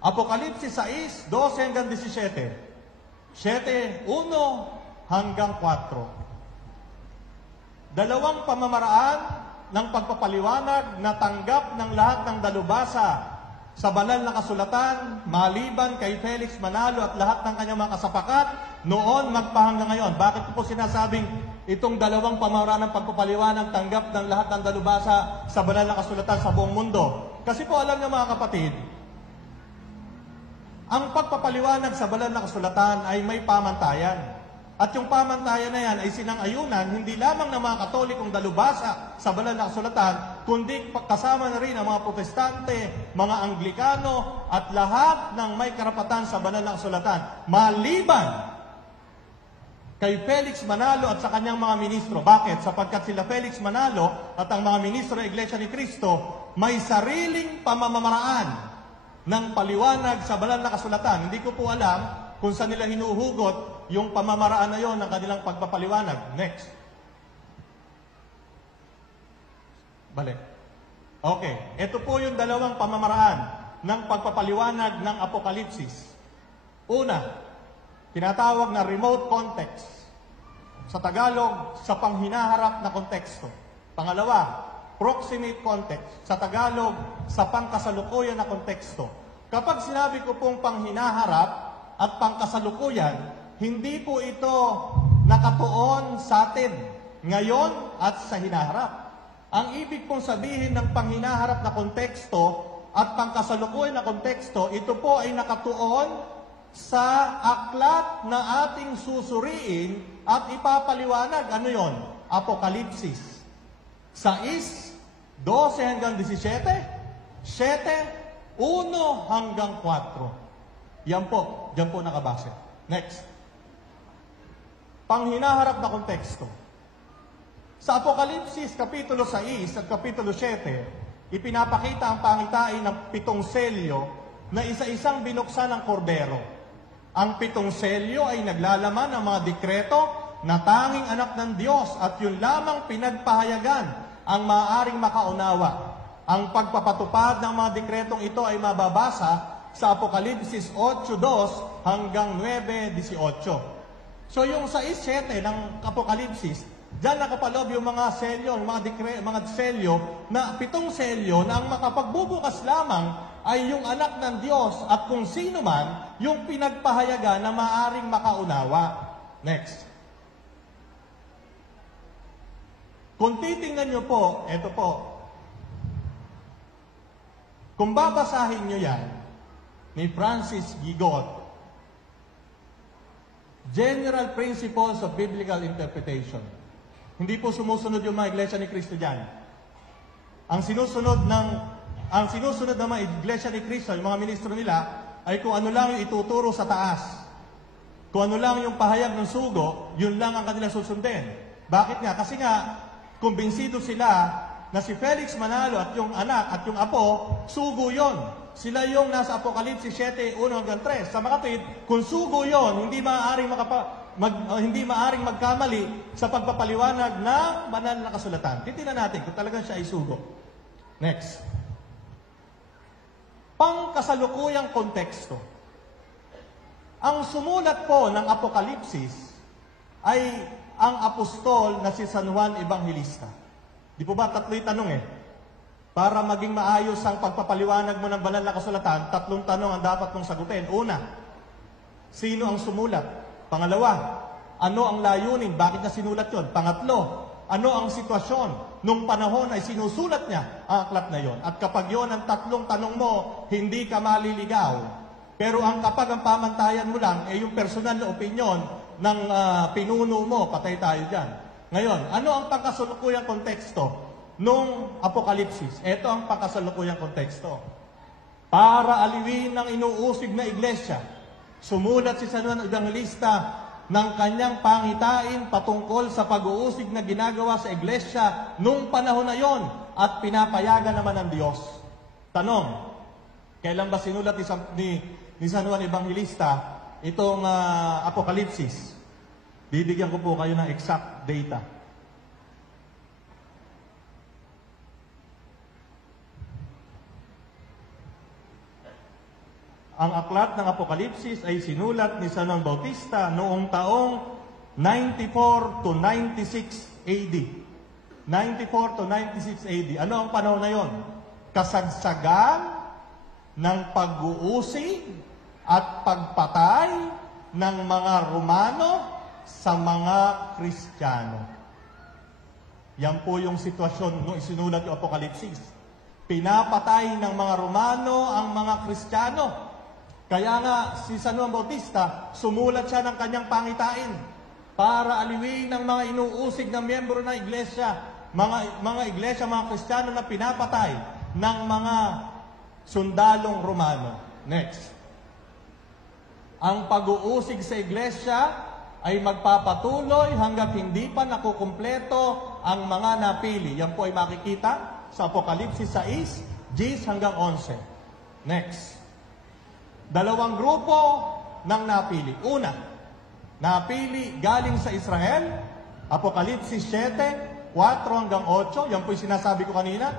Apokalipsis 6, 12 hanggang 17. 7, 1 hanggang 4. Dalawang pamamaraan ng pagpapaliwanag na tanggap ng lahat ng dalubhasa sa banal na kasulatan, maliban kay Felix Manalo at lahat ng kanyang mga kasapakat, noon magpahanggang ngayon. Bakit po sinasabing itong dalawang pamamaraan ng pagpapaliwanag tanggap ng lahat ng dalubhasa sa banal na kasulatan sa buong mundo? Kasi po alam niyo mga kapatid, ang pagpapaliwanag sa banal na kasulatan ay may pamantayan. At yung pamantayan na yan ay sinang-ayunan hindi lamang ng mga Katolikong dalubhasa sa banal na kasulatan, kundi kasama na rin ang mga Protestante, mga Anglikano, at lahat ng may karapatan sa banal na kasulatan. Maliban kay Felix Manalo at sa kanyang mga ministro. Bakit? Sapagkat sila Felix Manalo at ang mga ministro ng Iglesia ni Cristo may sariling pamamaraan ng paliwanag sa banal na kasulatan. Hindi ko po alam kung saan nila hinuhugot yung pamamaraan na yon ng kanilang pagpapaliwanag. Next. Balik. Okay. Ito po yung dalawang pamamaraan ng pagpapaliwanag ng Apokalipsis. Una, tinatawag na remote context. Sa Tagalog, sa panghinaharap na konteksto. Pangalawa, proximate context. Sa Tagalog, sa pangkasalukuyan na konteksto. Kapag sinabi ko pong panghinaharap at pangkasalukuyan, hindi po ito nakatuon sa atin ngayon at sa hinaharap. Ang ibig pong sabihin ng panghinaharap na konteksto at pangkasalukuyan na konteksto, ito po ay nakatuon sa aklat na ating susuriin at ipapaliwanag. Ano yon? Apokalipsis 6, 12 hanggang 17, 7, 1 hanggang 4. Yan po, dyan po nakabase. Next. Panghinaharap na konteksto. Sa Apokalipsis, Kapitulo 6 at Kapitulo 7, ipinapakita ang pangitain ng 7 selyo na isa-isang binuksan ng kordero. Ang 7 selyo ay naglalaman ng mga dekreto na tanging anak ng Diyos at yun lamang pinagpahayagan ang maaaring makaunawa. Ang pagpapatupad ng mga dekretong ito ay mababasa sa Apokalipsis 8:2 hanggang 9:18. So yung 6:7 ng Apokalipsis, diyan nakapaloob yung mga selyo, mga selyo na 7 selyo na ang makapagbubukas lamang ay yung anak ng Diyos at kung sino man yung pinagpahayagan na maaring makaunawa. Next. Kung titingnan nyo po, eto po. Kung babasahin nyo yan, ni Francis Gigot, General Principles of Biblical Interpretation. Hindi po sumusunod yung mga Iglesia ni Cristo dyan. Ang sinusunod ng mga Iglesia ni Cristo, yung mga ministro nila, ay kung ano lang yung ituturo sa taas. Kung ano lang yung pahayag ng sugo, yun lang ang kanilang susundin. Bakit nga? Kasi nga, kumbinsido sila na si Felix Manalo at yung anak at yung apo, sugo yon. Sila yung nasa Apokalipsis 7, 1 hanggang 3. Sa makatid, kung sugo yon, hindi maaaring magkamali sa pagpapaliwanag ng banal na kasulatan. Titingnan natin kung talagang siya ay sugo. Next. Pangkasalukuyang konteksto. Ang sumulat po ng Apokalipsis ay ang apostol na si San Juan Evangelista. Di po ba tatlo yung tanong Para maging maayos ang pagpapaliwanag mo ng banal na kasulatan, 3 tanong ang dapat mong sagutin. Una, sino ang sumulat? Pangalawa, ano ang layunin? Bakit niya sinulat yon? Pangatlo, ano ang sitwasyon? Nung panahon ay sinusulat niya ang aklat na yon. At kapag yon ang 3 tanong mo, hindi ka maliligaw. Pero kapag ang pamantayan mo lang ay yung personal na opinyon ng pinuno mo, patay tayo dyan. Ngayon, ano ang pangkasalukuyang konteksto nung Apokalipsis? Ito ang pangkasalukuyang konteksto. Para aliwin ng inuusig na iglesia, sumulat si San Juan Evangelista ng kanyang pangitain patungkol sa pag-uusig na ginagawa sa iglesia nung panahon na yon at pinapayagan naman ng Diyos. Tanong, kailan ba sinulat ni San Juan Evangelista itong Apokalipsis? Bibigyan ko po kayo ng exact data. Ang aklat ng Apokalipsis ay sinulat ni San Juan Bautista noong taong 94 to 96 AD. 94 to 96 AD. Ano ang panahon na yon? Kasagsagan ng pag-uusig at pagpatay ng mga Romano sa mga Kristiyano. Yan po yung sitwasyon nung isinulat yung Apokalipsis. Pinapatay ng mga Romano ang mga Kristiyano. Kaya nga, si San Juan Bautista, sumulat siya ng kanyang pangitain para aliwin ng mga inuusig na miyembro ng iglesia, mga iglesia, mga Kristiyano na pinapatay ng mga sundalong Romano. Next. Ang pag-uusig sa iglesia ay magpapatuloy hanggat hindi pa nakukumpleto ang mga napili. Yan po ay makikita sa Apokalipsis 6, 10 hanggang 11. Next. Dalawang grupo ng napili. Una, napili galing sa Israel, Apokalipsis 7, 4 hanggang 8. Yan po yung sinasabi ko kanina,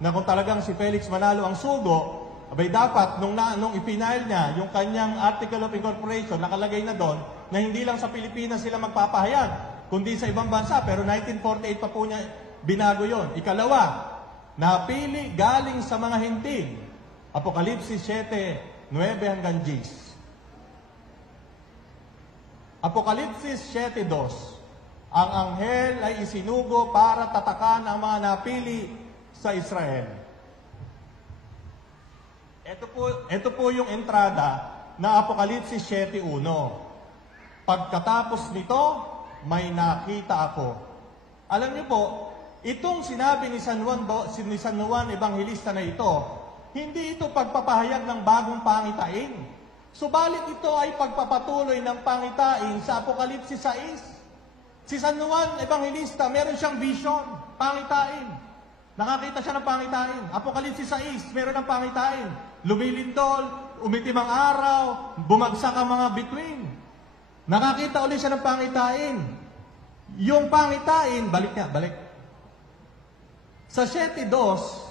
na kung talagang si Felix Manalo ang sugo, abay dapat, nung ipinail niya, yung kanyang Article of Incorporation, nakalagay na doon, na hindi lang sa Pilipinas sila magpapahayag, kundi sa ibang bansa. Pero 1948 pa po niya binago yon. Ikalawa, napili galing sa mga hinting. Apokalipsis 7, 9 hanggang 10. Apokalipsis 7:2. Ang anghel ay isinugo para tatakan ang mga napili sa Israel. Ito po yung entrada na Apokalipsis 7:1. Pagkatapos nito, may nakita ako. Alam niyo po, itong sinabi ni San Juan Evangelista na ito, hindi ito pagpapahayag ng bagong pangitain. Subalit ito ay pagpapatuloy ng pangitain sa Apokalipsis 6. Si San Juan Evangelista, meron siyang vision, pangitain. Nakakita siya ng pangitain. Apokalipsis 6, meron ng pangitain. Lumilindol, umitim ang araw, bumagsak ang mga bituin. Nakakita ulit siya ng pangitain. Yung pangitain, balik. Sa 7:2,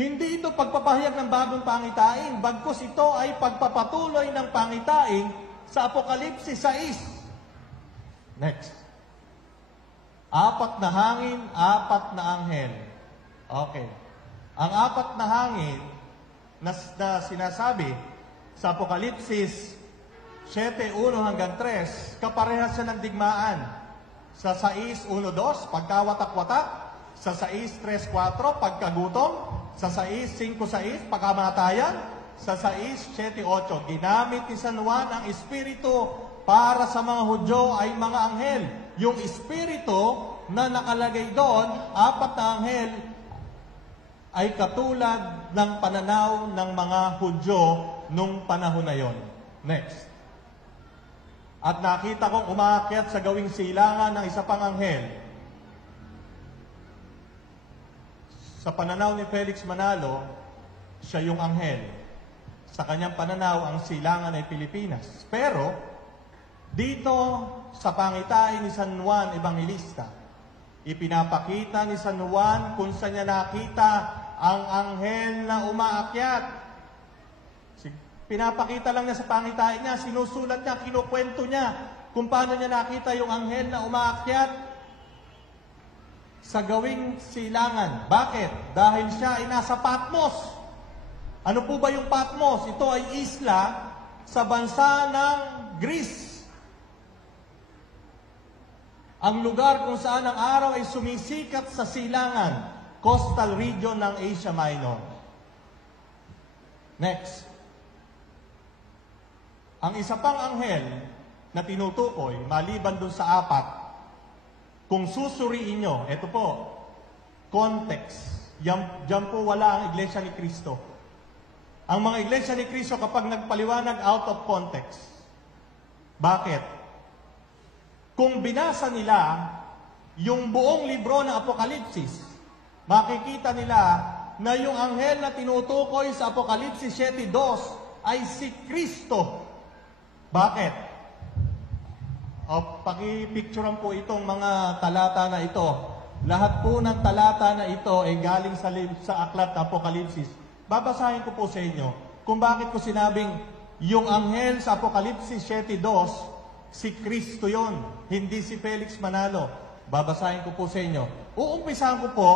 hindi ito pagpapahayag ng bagong pangitain, bagkus ito ay pagpapatuloy ng pangitain sa Apokalipsis 6. Next. 4 na hangin, 4 na anghel. Okay. Ang 4 na hangin na sinasabi sa Apokalipsis 7:1 hanggang 3, kaparehas siya ng digmaan. Sa 6:1-2, pagkawatak-watak. Sa 6:3-4, pagkagutom. Sa 6:5-6, pagkamatayan. Sa 6:7-8, ginamit ni San Juan ang Espiritu para sa mga Hudyo ay mga anghel. Yung Espiritu na nakalagay doon, 4 na anghel, ay katulad ng pananaw ng mga Hudyo nung panahon na yon. Next. At nakita kong umaakyat sa gawing silangan ng isa pang anghel. Sa pananaw ni Felix Manalo, siya yung anghel. Sa kanyang pananaw, ang silangan ay Pilipinas. Pero, dito sa pangitain ni San Juan Evangelista, ipinapakita ni San Juan kung saan niya nakita ang anghel na umaakyat. Pinapakita lang niya sa pangitain niya, sinusulat niya, kinukwento niya kung paano niya nakita yung anghel na umaakyat sa gawing silangan. Bakit? Dahil siya ay nasa Patmos. Ano po ba yung Patmos? Ito ay isla sa bansa ng Greece. Ang lugar kung saan ang araw ay sumisikat sa silangan, coastal region ng Asia Minor. Next. Ang isa pang anghel na tinutukoy, maliban dun sa 4, kung susuriin nyo, ito po, context. Diyan po wala ang Iglesia ni Cristo. Ang mga Iglesia ni Cristo kapag nagpaliwanag out of context. Bakit? Kung binasa nila yung buong libro ng Apokalipsis, makikita nila na yung anghel na tinutukoy sa Apokalipsis 7:2 ay si Kristo. Bakit? Pakipicturean po itong mga talata na ito. Lahat po ng talata na ito ay galing sa aklat na Apokalipsis. Babasahin ko po sa inyo. kung bakit ko sinabing yung anghel sa Apokalipsis 7:2, si Kristo yon, hindi si Felix Manalo. Babasahin ko po sa inyo. Uumpisahan ko po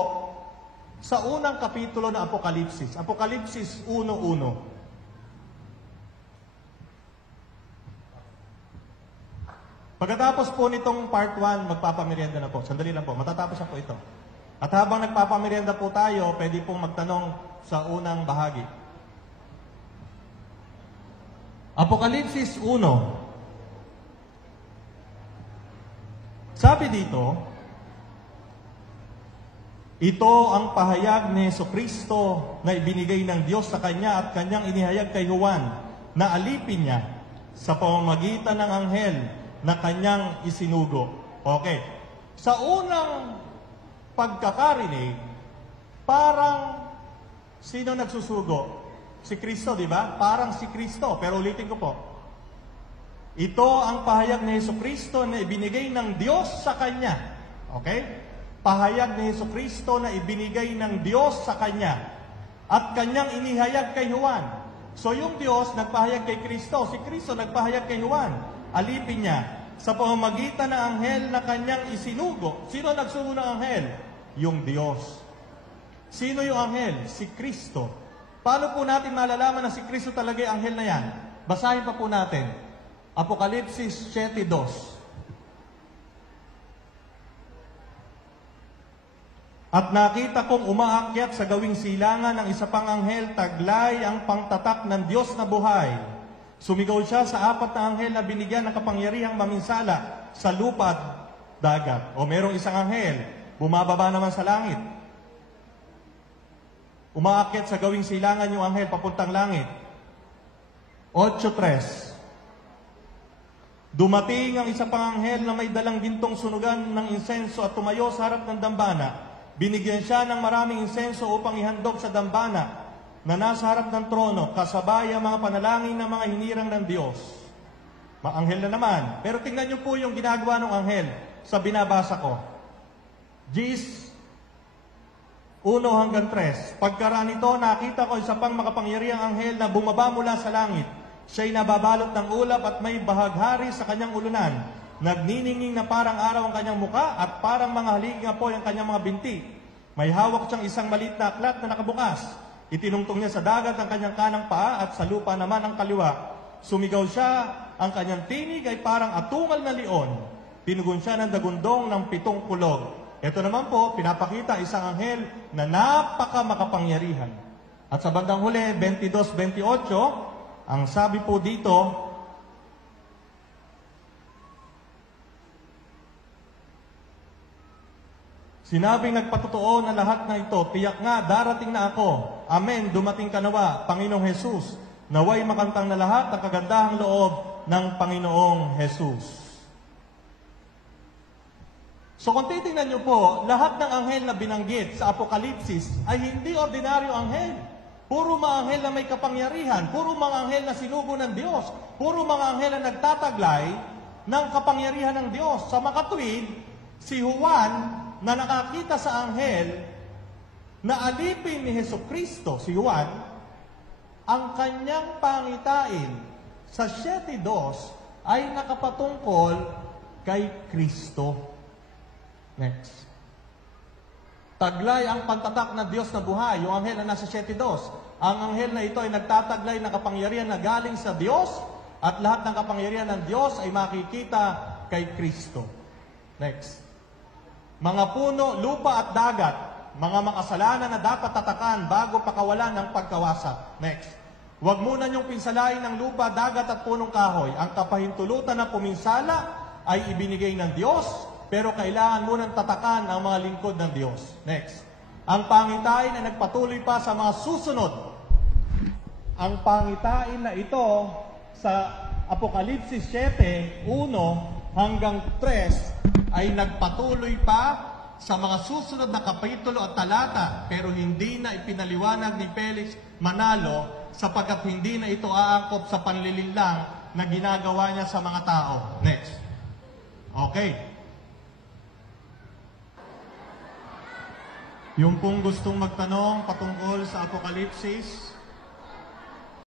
sa unang kapitulo ng Apokalipsis. Apokalipsis 1:1. Pagkatapos po nitong part 1, magpapamerienda na po. Sandali lang po, matatapos na po ito. At habang nagpapamerienda po tayo, pwede pong magtanong sa unang bahagi. Apokalipsis 1. Sabi dito, ito ang pahayag ni Jesucristo na ibinigay ng Diyos sa Kanya at Kanyang inihayag kay Juan na alipin niya sa pamamagitan ng anghel na Kanyang isinugo. Okay. Sa unang pagkakarinig, parang sino nagsusugo? Si Kristo, di ba? Parang si Kristo. Pero ulitin ko po. Ito ang pahayag ni Jesucristo na ibinigay ng Diyos sa Kanya. Okay? Pahayag ni Jesucristo na ibinigay ng Diyos sa Kanya. At Kanyang inihayag kay Juan. So yung Diyos nagpahayag kay Kristo. Si Kristo nagpahayag kay Juan. Alipin niya sa pamamagitan ng anghel na Kanyang isinugo. Sino nagsugo ng anghel? Yung Diyos. Sino yung anghel? Si Kristo. Paano po natin malalaman na si Kristo talaga yung anghel na yan? Basahin pa po natin. Apokalipsis 7:2. At nakita kong umaakyat sa gawing silangan ng isa pang anghel, taglay ang pangtatak ng Diyos na buhay. Sumigaw siya sa 4 na anghel na binigyan ng kapangyarihang maminsala sa lupa at dagat. O merong isang anghel, bumababa naman sa langit. Umaakyat sa gawing silangan yung anghel papuntang langit. 8:3. Dumating ang isa pang anghel na may dalang gintong sunugan ng insenso at tumayo sa harap ng dambana. Binigyan siya ng maraming insenso upang ihandog sa dambana na nasa harap ng trono, kasabay ang mga panalangin ng mga hinirang ng Diyos. Maanghel na naman. Pero tingnan niyo po yung ginagawa ng anghel sa binabasa ko. Gs 1-3. Pagkaraan nito, nakita ko isa pang makapangyarihang anghel na bumaba mula sa langit. Siya'y nababalot ng ulap at may bahaghari sa kanyang ulunan. Nagniningning na parang araw ang kanyang muka at parang mga haliging apoy ang kanyang mga binti. May hawak siyang isang maliit na aklat na nakabukas. Itinungtong niya sa dagat ang kanyang kanang paa at sa lupa naman ang kaliwa. Sumigaw siya, ang kanyang tinig ay parang atungal na leon. Tinugon siya ng dagundong ng 7 kulog. Ito naman po, pinapakita isang anghel na napaka makapangyarihan. At sa bandang huli, 22-28, ang sabi po dito, sinabing nagpatotoo na lahat na ito, tiyak nga, darating na ako. Amen, dumating ka nawa, Panginoong Jesus. Naway makantang na lahat ang kagandahang loob ng Panginoong Jesus. So kung titingnan niyo po, lahat ng anghel na binanggit sa Apokalipsis ay hindi ordinaryo anghel. Puro mga anghel na may kapangyarihan, puro mga anghel na sinugo ng Diyos, puro mga anghel na nagtataglay ng kapangyarihan ng Diyos. Sa makatuwid, si Juan na nakakita sa anghel na alipin ni Jesucristo, si Juan, ang kanyang pangitain sa 7:2 ay nakapatungkol kay Kristo. Next. Taglay ang pantatak ng Diyos na buhay, yung anghel na nasa 7:2. Ang anghel na ito ay nagtataglay ng kapangyarihan na galing sa Diyos at lahat ng kapangyarihan ng Diyos ay makikita kay Kristo. Next. Mga puno, lupa at dagat, mga makasalanan na dapat tatakan bago pakawalan ng pagkawasak. Next. Huwag muna niyong pinsalain ng lupa, dagat at punong kahoy. Ang kapahintulutan na puminsala ay ibinigay ng Diyos, pero kailangan munang tatakan ang mga lingkod ng Diyos. Next. Ang pangitain ay nagpatuloy pa sa mga susunod. Ang pangitain na ito sa Apokalipsis 7:1-3 ay nagpatuloy pa sa mga susunod na kapitulo at talata, pero hindi na ipinaliwanag ni Felix Manalo sapagkat hindi na ito aangkop sa panlilinlang na ginagawa niya sa mga tao. Next. Okay. Yung pong gustong magtanong patungkol sa Apokalipsis,